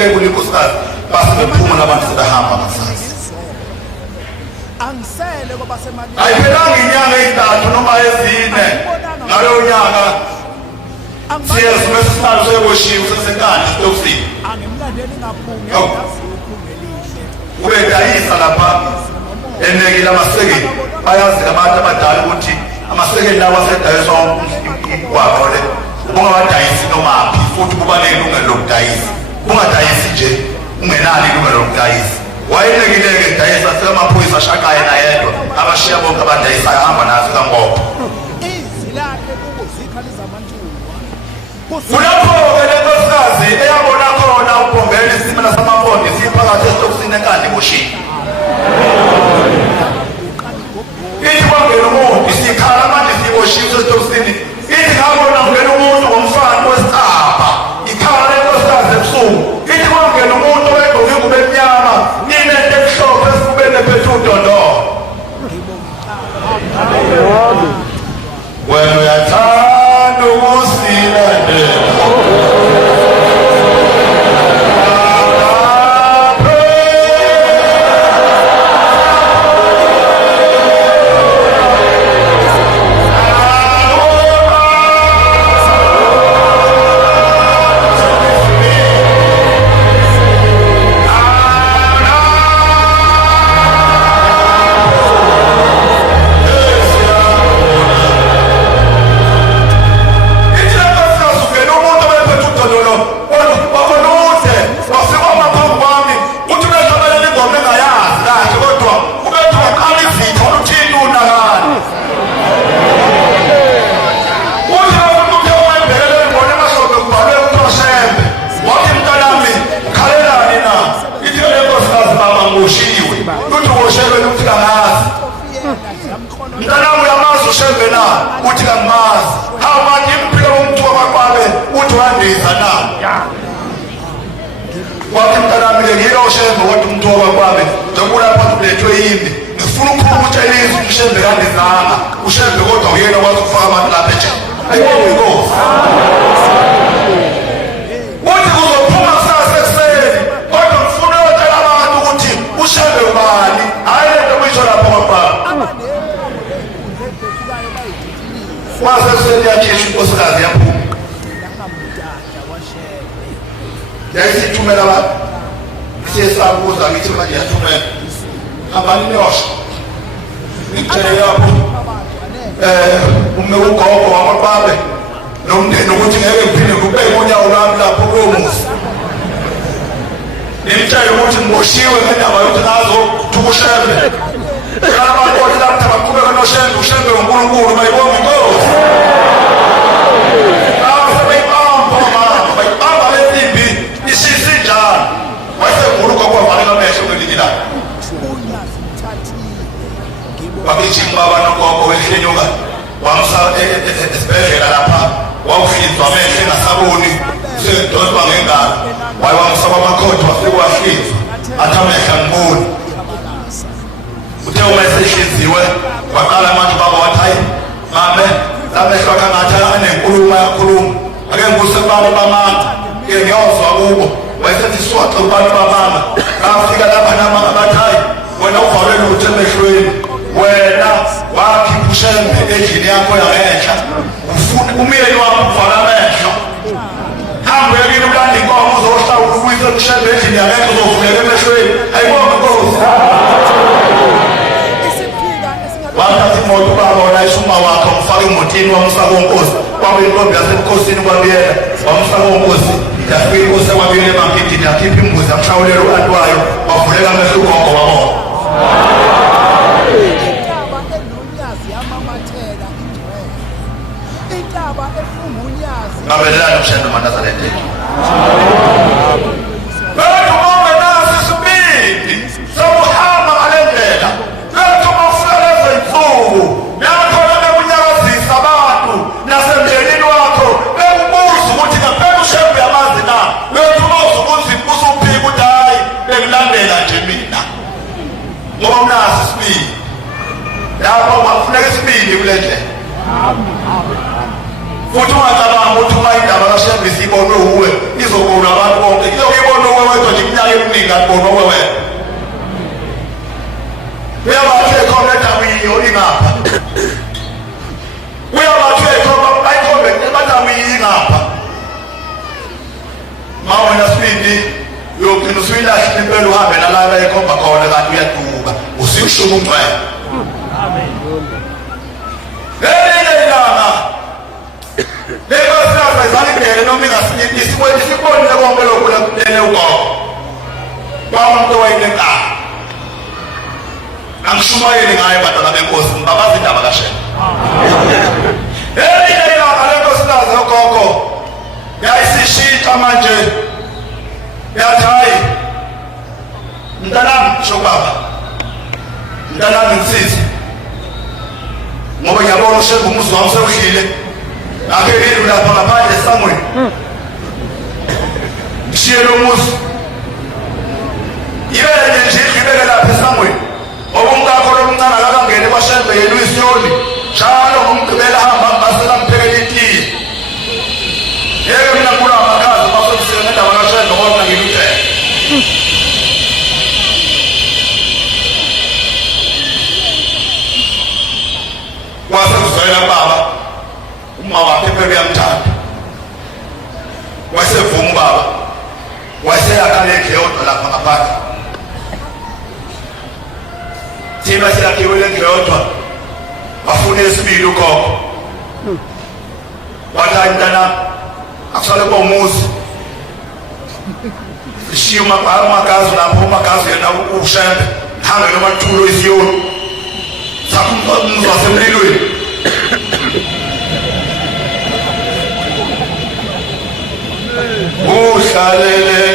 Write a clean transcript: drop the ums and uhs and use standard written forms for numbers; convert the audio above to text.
bebeke kulinkosikazi base bephuma nabantu sebehamba ngasazi. Angisele ngoba semali. Ayiphelanga inyanga ezithathu noma ezine. Ngaleyo nyanga siyeza mesisihlalo sekoshiwe sesenkani esitokisini. Angimlandeli ngaphunge yaziphungelihle. Ubedayisa lapha enekile amasekeli. Bayazi abantu abadala ukuthi amasekeli lawa asedayiswa kwakho le. Ungabadayisi noma aphi futhi kuba nelungelo lokudayisa. Ungadayisi nje ungenalo ilungelo lokudayisa. Wayelekile-ke dayisa sekamaphoyisa ashaqaye nayedwa abashiya bonke abadayisa ahamba nazo kaMbopho. Izilakhe kuzikhaliza amantuba. Kulapho-ke le nkosikazi eyabona khona uBhombela isimela samaMpondo siphakathi esitokisini enkandi ngoshini. Ithi kwangena umuntu sikhala manje siboshiwe esitokisini. Ithi ngabona ungena umuntu ngomfana wesicabha ikhala le nkosikazi ebusuku. Ithi kwangena umuntu owegqoke ingubo emnyama inento emhlophe esifubeni ephethe udondolo. Wena uyathanda ukusilandela. Mntanamu yamazi uShembe na uthi kamazi hawumathi impilo yomuntu wakwabe uthi wandisa na wathi mntanamu-ke ngilo uShembe wathi umuntu wakwabe njengoba lapha kulethwe yimbi ngifuna ukuphutha ilizwi uShembe kandizanga uShembe kodwa uyena wazi ukufaka abantu lapha nje ayibona inkosi uthi kuzophuma kusasa ekuseni kodwa ngifuna ukutshela abantu ukuthi uShembe ubani hayi lento kuyisho lapha kwakwaba. Mase seliyakhishwa inkosikazi yaphuma. Yayisithumela abantu. Siyesabuza ngithi manje yathumela. Hambani niyosho. Ngitshele lapho. Umme ugogo wakwaBabe nomndeni ukuthi ngeke ngiphinde ngibeke unyawo lami lapho kulomuzi. Ngitshele ukuthi ngiboshiwe ngendaba yokuthi nazo thukuShembe. Abantu bathi lapha baqhubeka noShembe uShembe uNkulunkulu bayibonga inkosi. Bayibamba lesimbi ishisi njalo. Wayesenkulu kwakuvalela amehlo ngelinilana. Bagijima baba nogogo wehlenyuka wamsa esibhedlela lapha wawuhlinzwa amehlo engasaboni sedodwa ngengalo waye wamsaba amakhothi wasekwahlinzwa athi amehlo angiboni. Uthe uma esehlinziwe waqala manje baba wathi hayi mame lamehlo akangathi anenkulumo yakhuluma ake ngusebaba bamanga ke ngiyozwa kubo wayesethi siwaxe abantu bamanga afika lapha nama abathayi wena uvalwe lutho emehlweni wena wakhipha uShembe endlini yakho yangenhla ufuna umyeni wakho uvala amehlo hambe yini ulanda inkomo uzohlawula ukuyisa uShembe endlini yakho uzovuleka emehlweni ayibona inkosi. Wathatha imoto baba wayishuma wakhe umfaka emotini wamsa konkosi kwabe intombi yasebukhosini kwabiyela wamsa konkosi yafika inkosi kwabiyela emagidini yakhipha imbuzi amshawulela u-anti wayo wavuleka amehlo ugogo wabona. Intaba enonyazi yamamatheka ingcwele. Intaba efunga unyazi. Ngabelana uShembe Manazarete. Sawuhamba ngale ndlela. Nakunyakazisa abantu nasemndenini wakho bekubuza ukuthi ngaphela uShembe yamazi na bekubuza ukuthi usuphika ukuthi hayi bengilandela nje mina ngoba mnasi isibili lapho kwakufuneka isibili kule ndlela futhi ungacabanga ukuthi uma indaba kaShembe isibonwe uwe izokubona abantu bonke izokuyibona uwe kanibona wewe uyabathi ekhona edamini olingapha uyabathi ekhona ayikhombe ebadamini ngapha mawona sibindi yokugcina usuyilahla impela uhambe nalala ekhomba khona kanti uyaduka usishuma ungcwele amen ilanga lekosasa izalibhele noma ingasinye sibonile konke lokhu lele ugogo kwamuntu owayenenkani angishumayeli ngayo bantwana benkosi ngibabaza indaba kashela ilanga lenkosikazi yogogo yayisishintsha manje yathi hayi mntanami sho baba mntanami ngisize ngoba ngiyabona ushemba umuzi wami sewuhlile ake yini lapha ngaphandle esangweni ngishiye lo muzi ibele nje ibele lapha esangweni ngoba umkakho lo mncane akangene kwashembe yena uyisiyoni njalo ngomgqibela hamba ngasela mphekela itiye yeke mina kula amakazi basokusika ngendaba kashembe ngoba ngiluthe kwase kuzoyela baba uma wakhe phela uyamthanda wasevuma baba waseyakhala endle yodwa lapha ngaphandle thina siyakhiwe endle yodwa wafuna esibili ugogo wathi mntana akusale komuzi sishiye umagazi lapho umagazi yena ushembe hambe noma thulo isiyoni sakumumuzi wasemlilweni uhlalele